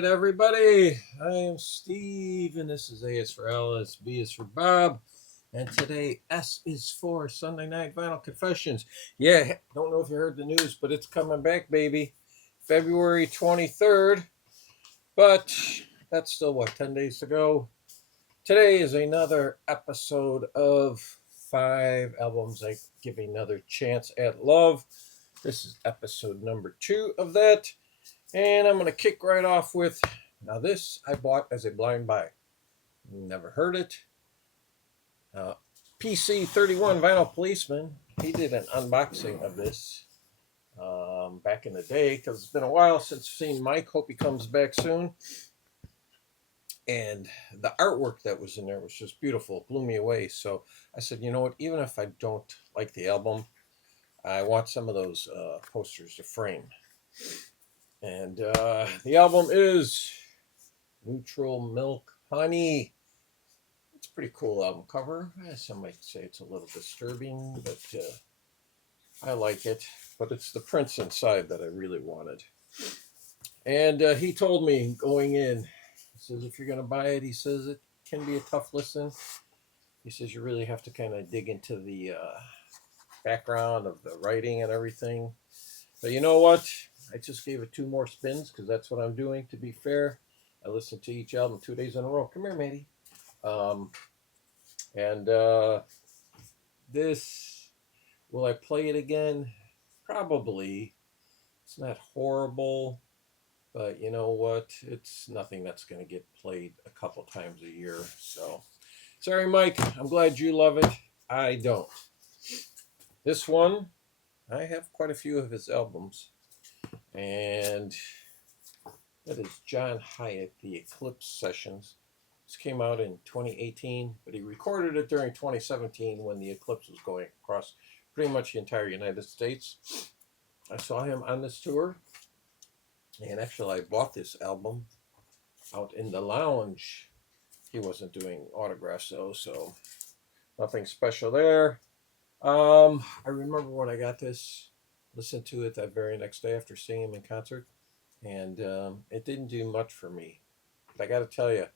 right, everybody. I am Steve, and this is A is for Alice, B is for Bob, and today S is for Sunday Night Vinyl Confessions. Yeah, don't know if you heard the news, but it's coming back, baby. February 23rd, but that's still, 10 days to go. Today is another episode of 5 albums I give another chance at love. This is episode number 2 of that. And I'm going to kick right off with, now this I bought as a blind buy. Never heard it. PC31 Vinyl Policeman, he did an unboxing of this back in the day, because it's been a while since I've seen Mike. Hope he comes back soon. And the artwork that was in there was just beautiful. It blew me away. So I said, you know what, even if I don't like the album, I want some of those posters to frame. And the album is Neutral Milk Honey. It's a pretty cool album cover. Some might say it's a little disturbing, but I like it. But it's the prints inside that I really wanted. And he told me going in, he says, if you're going to buy it, he says it can be a tough listen. He says you really have to kind of dig into the background of the writing and everything. But you know what? I just gave it 2 more spins because that's what I'm doing, to be fair. I listened to each album 2 days in a row. Come here, matey. This, will I play it again? Probably. It's not horrible, but you know what? It's nothing that's going to get played a couple times a year. So, sorry, Mike. I'm glad you love it. I don't. This one, I have quite a few of his albums. And that is John Hyatt, The Eclipse Sessions. This came out in 2018, but he recorded it during 2017 when the eclipse was going across pretty much the entire United States. I saw him on this tour, and actually I bought this album out in the lounge. He wasn't doing autographs though, so nothing special there. I remember when I got this, listened to it that very next day after seeing him in concert, and it didn't do much for me. But I got to tell you,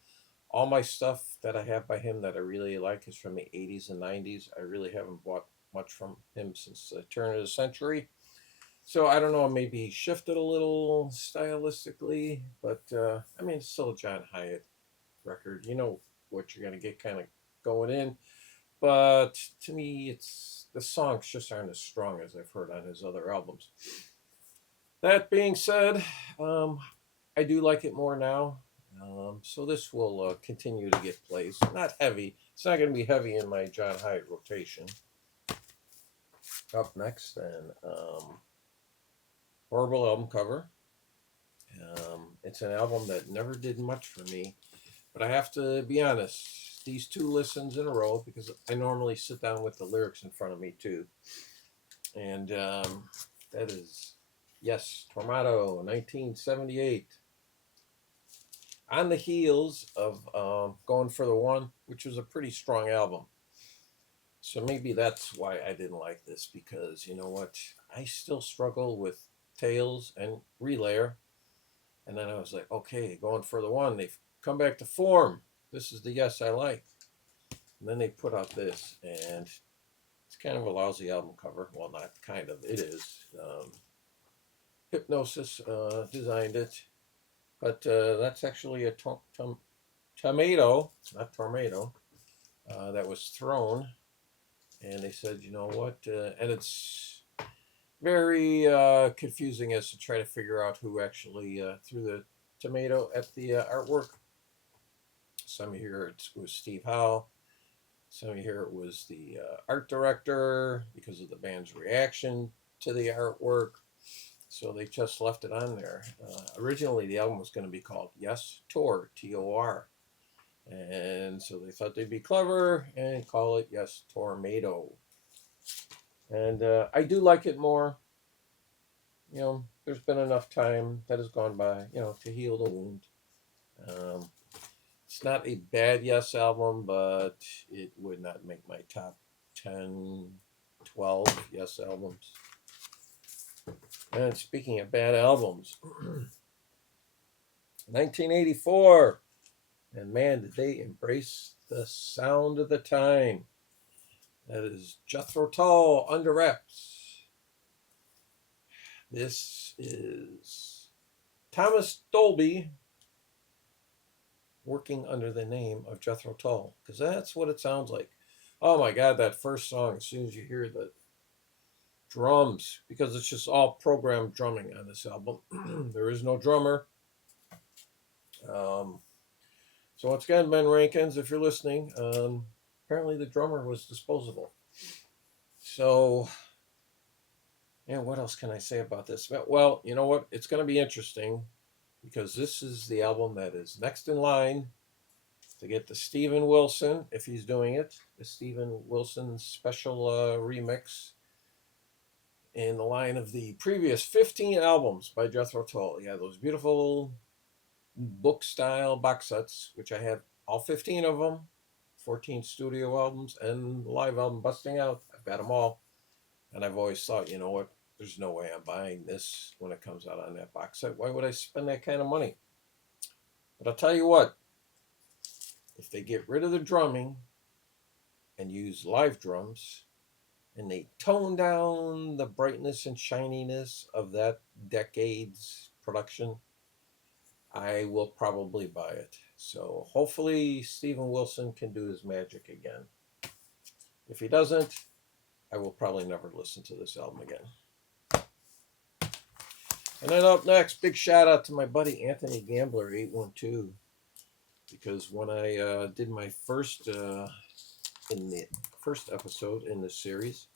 all my stuff that I have by him that I really like is from the 80s and 90s. I really haven't bought much from him since the turn of the century. So I don't know, maybe he shifted a little stylistically, but I mean, it's still a John Hyatt record. You know what you're going to get kind of going in. But to me, it's the songs just aren't as strong as I've heard on his other albums. That being said, I do like it more now. So this will continue to get plays. Not heavy. It's not going to be heavy in my John Hyatt rotation. Up next, then, horrible album cover. It's an album that never did much for me. But I have to be honest. These 2 listens in a row, because I normally sit down with the lyrics in front of me too. And that is, yes, Tormato, 1978. On the heels of Going for the One, which was a pretty strong album. So maybe that's why I didn't like this, because you know what? I still struggle with Tales and Relayer. And then I was like, okay, Going for the One, they've come back to form. This is the Yes I like. And then they put out this, and it's kind of a lousy album cover. Well, not kind of, it is. Hypnosis designed it. But that's actually a tomato, not tornado, that was thrown. And they said, you know what? And it's very confusing as to try to figure out who actually threw the tomato at the artwork. Some hear it was Steve Howe. Some hear it was the art director because of the band's reaction to the artwork. So they just left it on there. Originally, the album was going to be called Yes Tor, T-O-R. And so they thought they'd be clever and call it Yes Tornado. And I do like it more. You know, there's been enough time that has gone by, you know, to heal the wound. It's not a bad Yes album, but it would not make my top 10, 12 Yes albums. And speaking of bad albums, 1984. And man, did they embrace the sound of the time. That is Jethro Tull, Under Wraps. This is Thomas Dolby working under the name of Jethro Tull, because that's what it sounds like. Oh my God, that first song, as soon as you hear the drums, because it's just all programmed drumming on this album. There is no drummer. Um, so once again, Ben Rankins, if you're listening, apparently the drummer was disposable. So, yeah, what else can I say about this? Well, you know what? It's going to be interesting because this is the album that is next in line to get the Steven Wilson, if he's doing it, the Steven Wilson special remix in the line of the previous 15 albums by Jethro Tull. Yeah, those beautiful book style box sets, which I have all 15 of them, 14 studio albums and the live album Busting Out. I've got them all. And I've always thought, you know what, there's no way I'm buying this when it comes out on that box set. Why would I spend that kind of money? But I'll tell you what, if they get rid of the drumming and use live drums, and they tone down the brightness and shininess of that decade's production, I will probably buy it. So hopefully Steven Wilson can do his magic again. If he doesn't, I will probably never listen to this album again. And then up next, big shout out to my buddy Anthony Gambler 812, because when I did my first in the first episode in this series,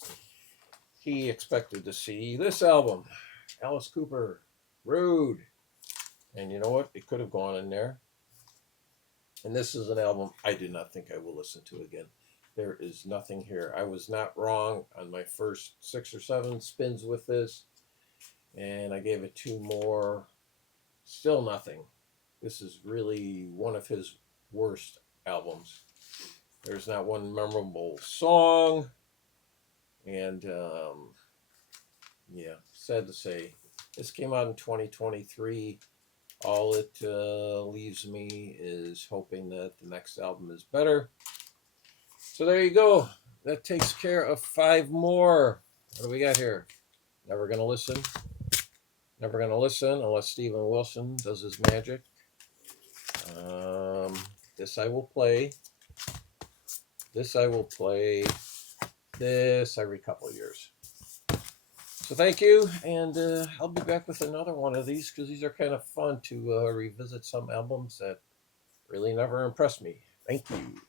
he expected to see this album, Alice Cooper, Rude. And you know what? It could have gone in there. And this is an album I do not think I will listen to again. There is nothing here. I was not wrong on my first 6 or 7 spins with this. And I gave it 2 more. Still nothing. This is really one of his worst albums. There's not one memorable song. And, yeah, sad to say. This came out in 2023. All it leaves me is hoping that the next album is better. So there you go. That takes care of 5 more. What do we got here? Never Gonna Listen. Never Gonna Listen unless Steven Wilson does his magic. This I will play. This I will play. This every couple of years. So thank you, and I'll be back with another one of these because these are kind of fun to revisit some albums that really never impressed me. Thank you.